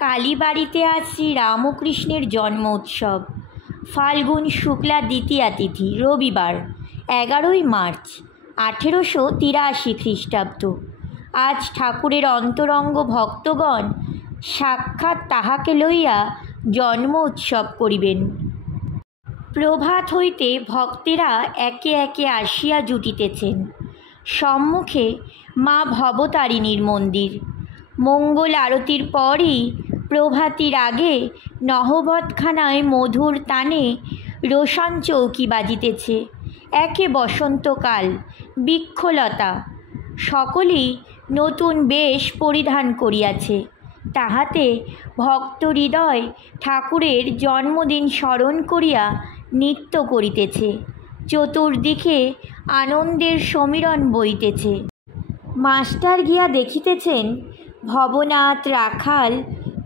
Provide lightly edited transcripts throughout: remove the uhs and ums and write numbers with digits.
কালীবাড়িতে আজ শ্রীরামকৃষ্ণের জন্ম উৎসব। ফাল্গুন শুক্লা দ্বিতীয়া তিথি, রবিবার, 11ই মার্চ 1883 খ্রিস্টাব্দ। আজ ঠাকুরের অন্তরঙ্গ ভক্তগণ সাক্ষাৎ তাহাকে লইয়া জন্ম উৎসব করিবেন। প্রভাত হইতে ভক্তেরা একে একে আসিয়া জুটিতেছেন। সম্মুখে মা ভবতারিণীর মন্দির। মঙ্গল আরতির পরই প্রভাতির আগে নহবতখানায় মধুর তানে রোশন চৌকি বাজিতেছে। একে বসন্তকাল, বৃক্ষলতা, সকলেই নতুন বেশ পরিধান করিয়াছে। তাহাতে ভক্ত হৃদয় ঠাকুরের জন্মদিন স্মরণ করিয়া নৃত্য করিতেছে। চতুর্দিকে আনন্দের সমীরণ বইতেছে। মাস্টার গিয়া দেখিতেছেন ভবনাথ, রাখাল,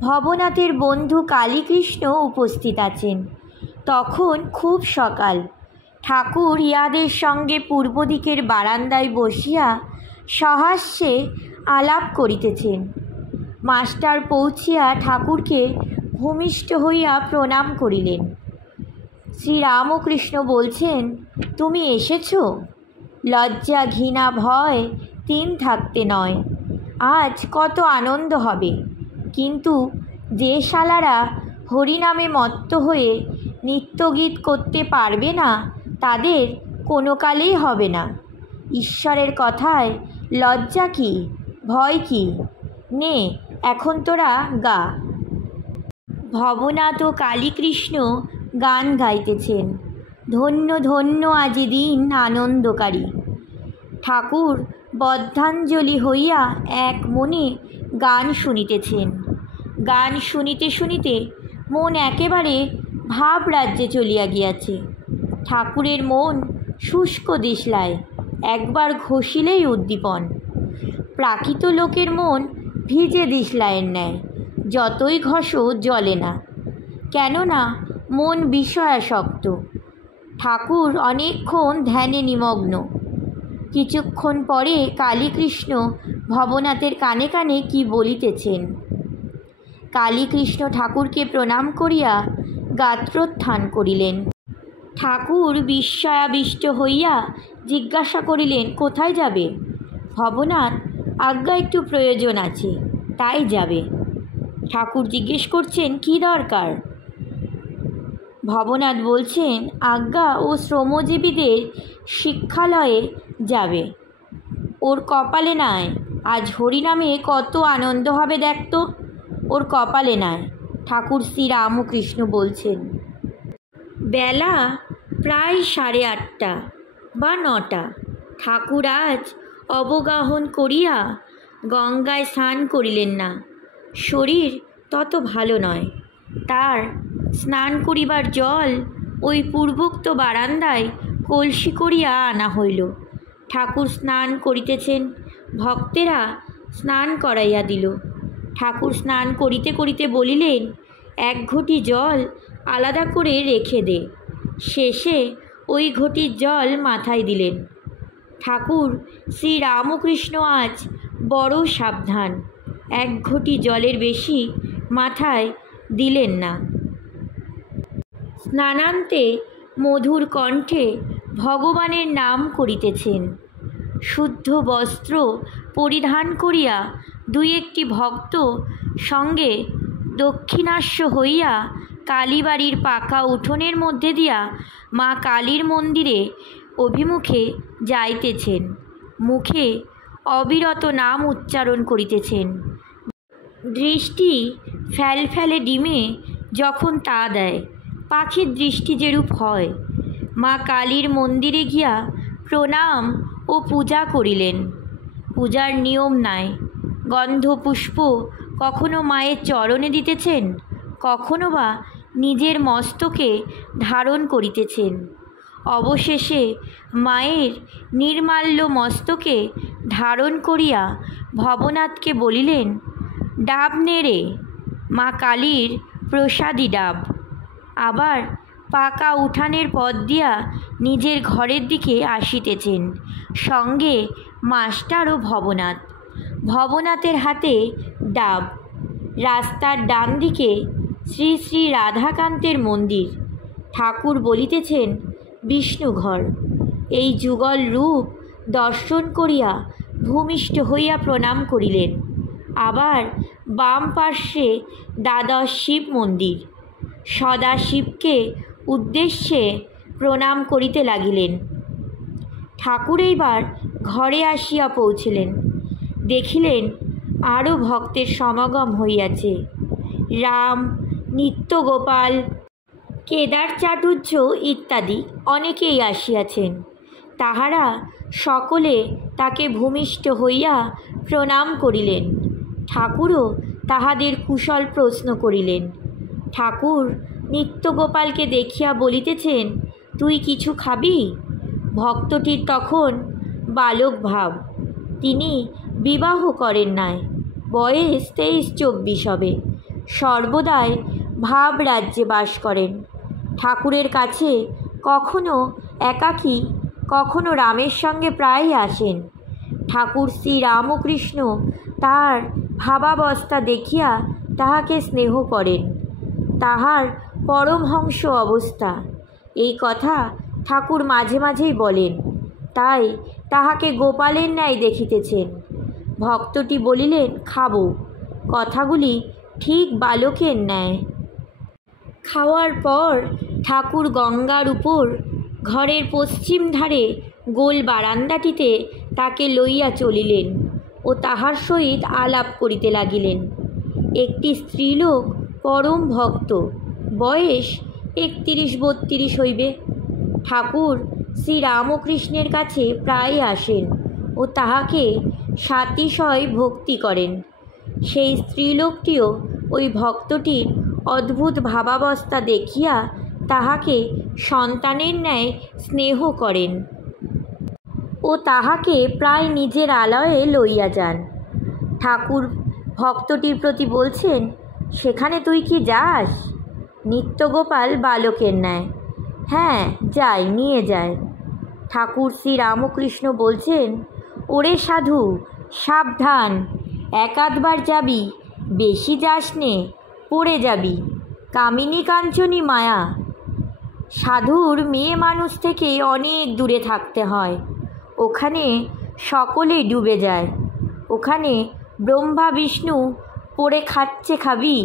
ভবনাথের বন্ধু কালীকৃষ্ণ উপস্থিত আছেন। তখন খুব সকাল। ঠাকুর ইহাদের সঙ্গে পূর্ব দিকের বারান্দায় বসিয়া সহাস্যে আলাপ করিতেছেন। মাস্টার পৌঁছিয়া ঠাকুরকে ভূমিষ্ঠ হইয়া প্রণাম করিলেন। শ্রীরামকৃষ্ণ বলছেন, তুমি এসেছ? লজ্জা, ঘৃণা, ভয় তিন থাকতে নয়। আজ কত আনন্দ হবে, কিন্তু যে শালারা হরিনামে মত্ত হয়ে নৃত্যগীত করতে পারবে না, তাদের কোনো কালেই হবে না। ঈশ্বরের কথায় লজ্জা কি, ভয় কি? নে, এখন তোরা গা। ভবনাথ ও কালীকৃষ্ণ গান গাইতেছেন। ধন্য ধন্য আজি দিন আনন্দকারী। ঠাকুর বদ্ধাঞ্জলি হইয়া এক মনে গান শুনিতেছেন। গান শুনিতে শুনিতে মন একেবারে ভাবরাজ্যে চলিয়া গিয়াছে। ঠাকুরের মন শুষ্ক দিশলায়, একবার ঘষিলেই উদ্দীপন। প্রাকৃত লোকের মন ভিজে দিশলাইয়ের ন্যায়, যতই ঘষো জ্বলে না, কেননা মন বিষয়াসক্ত। ঠাকুর অনেকক্ষণ ধ্যানে নিমগ্ন। কিছুক্ষণ পরে কালীকৃষ্ণ ভবনাথের কানে কানে কি বলিতেছেন। কালীকৃষ্ণ ঠাকুরকে প্রণাম করিয়া গাত্রোত্থান করিলেন। ঠাকুর বিস্ময়াবিষ্ট হইয়া জিজ্ঞাসা করিলেন, কোথায় যাবে? ভবনাথ, আজ্ঞা, একটু প্রয়োজন আছে, তাই যাবে। ঠাকুর জিজ্ঞেস করছেন, কি দরকার? ভবনাথ বলছেন, আজ্ঞা, ও শ্রমজীবীদের শিক্ষালয়ে যাবে। ওর কপালে নাই, আজ হরিনামে কত আনন্দ হবে দেখতো। ওর কপালে নাই। ঠাকুর শ্রীরামকৃষ্ণ বলছেন। বেলা প্রায় 8:30 বা 9টা। ঠাকুর আজ অবগাহন করিয়া গঙ্গায় স্নান করিলেন না। শরীর তত ভালো নয়। তার স্নান করিবার জল ওই পূর্বোক্ত বারান্দায় কলসি করিয়া আনা হইল। ঠাকুর স্নান করিতেছেন, ভক্তেরা স্নান করাইয়া দিল। ঠাকুর স্নান করিতে করিতে বলিলেন, 1 ঘটি জল আলাদা করে রেখে দে। শেষে ওই ঘটির জল মাথায় দিলেন। ঠাকুর শ্রীরামকৃষ্ণ আজ বড় সাবধান। 1 ঘটি জলের বেশি মাথায় দিলেন না। স্নানান্তে মধুর কণ্ঠে ভগবানের নাম করিতেছেন। শুদ্ধ বস্ত্র পরিধান করিয়া 2-1টি ভক্ত সঙ্গে দক্ষিণাস্য হইয়া কালীবাড়ির পাকা উঠোনের মধ্যে দিয়া মা কালীর মন্দিরে অভিমুখে যাইতেছেন। মুখে অবিরত নাম উচ্চারণ করিতেছেন। দৃষ্টি ফ্যালফ্যালে ডিমে যখন তা দেয়, পাখির দৃষ্টি যেরূপ হয়। মা কালীর মন্দিরে গিয়া প্রণাম ও পূজা করিলেন। পূজার নিয়ম নাই। গন্ধপুষ্প কখনো মায়ের চরণে দিতেছেন, কখনো বা নিজের মস্তকে ধারণ করিতেছেন। অবশেষে মায়ের নির্মাল্য মস্তকে ধারণ করিয়া ভবনাথকে বলিলেন, ডাব নেড়ে। মা কালীর প্রসাদী ডাব। আবার পাকা উঠানের পথ দিয়া নিজের ঘরের দিকে আসিতেছেন। সঙ্গে মাস্টার ও ভবনাথ। ভবনাথের হাতে ডাব, রাস্তার ডান দিকে শ্রী শ্রী রাধাকান্তের মন্দির। ঠাকুর বলিতেছেন বিষ্ণুঘর। এই যুগল রূপ দর্শন করিয়া ভূমিষ্ঠ হইয়া প্রণাম করিলেন। আবার বাম পার্শ্বে দ্বাদশ শিব মন্দির। সদাশিবকে উদ্দেশ্যে প্রণাম করিতে লাগিলেন। ঠাকুর এইবার ঘরে আসিয়া পৌঁছিলেন। দেখিলেন আরও ভক্তের সমাগম হইয়াছে। রাম, নিত্যগোপাল, কেদার চাটুর্য ইত্যাদি অনেকেই আসিয়াছেন। তাহারা সকলে তাকে ভূমিষ্ঠ হইয়া প্রণাম করিলেন। ঠাকুরও তাহাদের কুশল প্রশ্ন করিলেন। ঠাকুর নিত্যগোপালকে দেখিয়া বলিতেছেন, তুই কিছু খাবি? ভক্তটির তখন বালক ভাব। তিনি বিবাহ করেন নাই, বয়স 23-24 হবে। সর্বদাই ভাব রাজ্যে বাস করেন। ঠাকুরের কাছে কখনো একাকী, কখনো রামের সঙ্গে প্রায়ই আসেন। ঠাকুর শ্রী রামকৃষ্ণ তাহার ভাবাবস্থা দেখিয়া তাহাকে স্নেহ করেন। তাহার পরমহংস অবস্থা, এই কথা ঠাকুর মাঝে মাঝেই বলেন। তাই তাহাকে গোপালের ন্যায় দেখিতেছেন। ভক্তটি বলিলেন, খাবো। কথাগুলি ঠিক বালকের ন্যায়। খাওয়ার পর ঠাকুর গঙ্গার উপর ঘরের পশ্চিম ধারে গোল বারান্দাটিতে তাকে লইয়া চলিলেন ও তাহার সহিত আলাপ করিতে লাগিলেন। একটি স্ত্রীলোক পরম ভক্ত, বয়স 31-32 হইবে। ঠাকুর শ্রী রামকৃষ্ণের কাছে প্রায় আসেন ও তাহাকে সাতিশয় ভক্তি করেন। সেই স্ত্রীলোকটিও ওই ভক্তটির অদ্ভুত ভাবাবস্থা দেখিয়া তাহাকে সন্তানের ন্যায় স্নেহ করেন ও তাহাকে প্রায় নিজের আলয়ে লইয়া যান। ঠাকুর ভক্তটির প্রতি বলছেন, সেখানে তুই কি যাস? নিত্যগোপাল বালকের ন্যায়, হ্যাঁ যাই, নিয়ে যায়। ঠাকুর শ্রী রামকৃষ্ণ বলছেন, ওরে সাধু, সাবধান, এক-আধবার যাবি, বেশি যাস নে, পড়ে যাবি। কামিনী কাঞ্চনী মায়া। সাধুর মেয়ে মানুষ থেকে অনেক দূরে থাকতে হয়। ওখানে সকলেই ডুবে যায়। ওখানে ব্রহ্মা বিষ্ণু পড়ে খাচ্ছে, খাবি?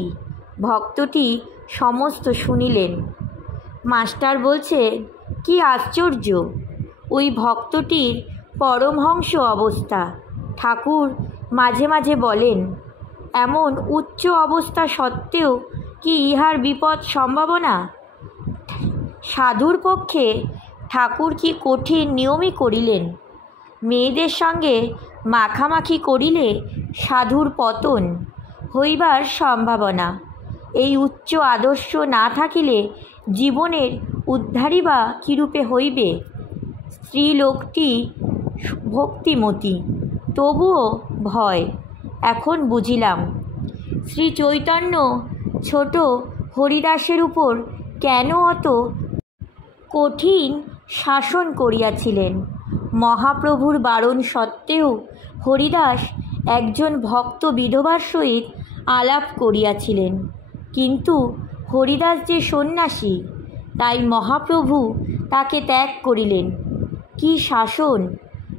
ভক্তটি সমস্ত শুনিলেন। মাস্টার বলছে, কি আশ্চর্য! ওই ভক্তটির পরমহংস অবস্থা। ঠাকুর মাঝে মাঝে বলেন, এমন উচ্চ অবস্থা সত্ত্বেও কি ইহার বিপদ সম্ভাবনা? সাধুর পক্ষে ঠাকুর কি কঠিন নিয়মই করিলেন। মেয়েদের সঙ্গে মাখামাখি করিলে সাধুর পতন হইবার সম্ভাবনা। এই উচ্চ আদর্শ না থাকিলে জীবনের উদ্ধারই বা কীরূপে হইবে? স্ত্রীলোকটি ভক্তিমতী, তবুও ভয়। এখন বুঝিলাম শ্রী চৈতন্য ছোট হরিদাসের উপর কেন অত কঠিন শাসন করিয়াছিলেন। মহাপ্রভুর বারণ সত্ত্বেও হরিদাস একজন ভক্ত বিধবার সহিত আলাপ করিয়াছিলেন। কিন্তু হরিদাস যে সন্ন্যাসী, তাই মহাপ্রভু তাকে ত্যাগ করিলেন। কি শাসন!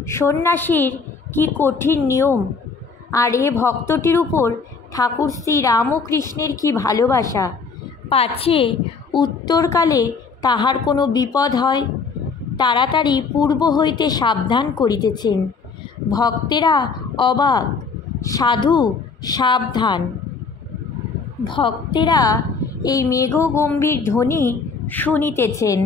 সন্ন্যাসীর কি কঠিন নিয়ম! আর এ ভক্তটির উপর ঠাকুর শ্রী রামকৃষ্ণের কি ভালোবাসা! পাছে উত্তরকালে তাহার কোনো বিপদ হয়। তাড়াতাড়ি পূর্ব হইতে সাবধান করিতেছেন। ভক্তেরা অবাক, সাধু সাবধান। ভক্তেরা এই মেঘগম্ভীর ধ্বনি শুনিতেছেন।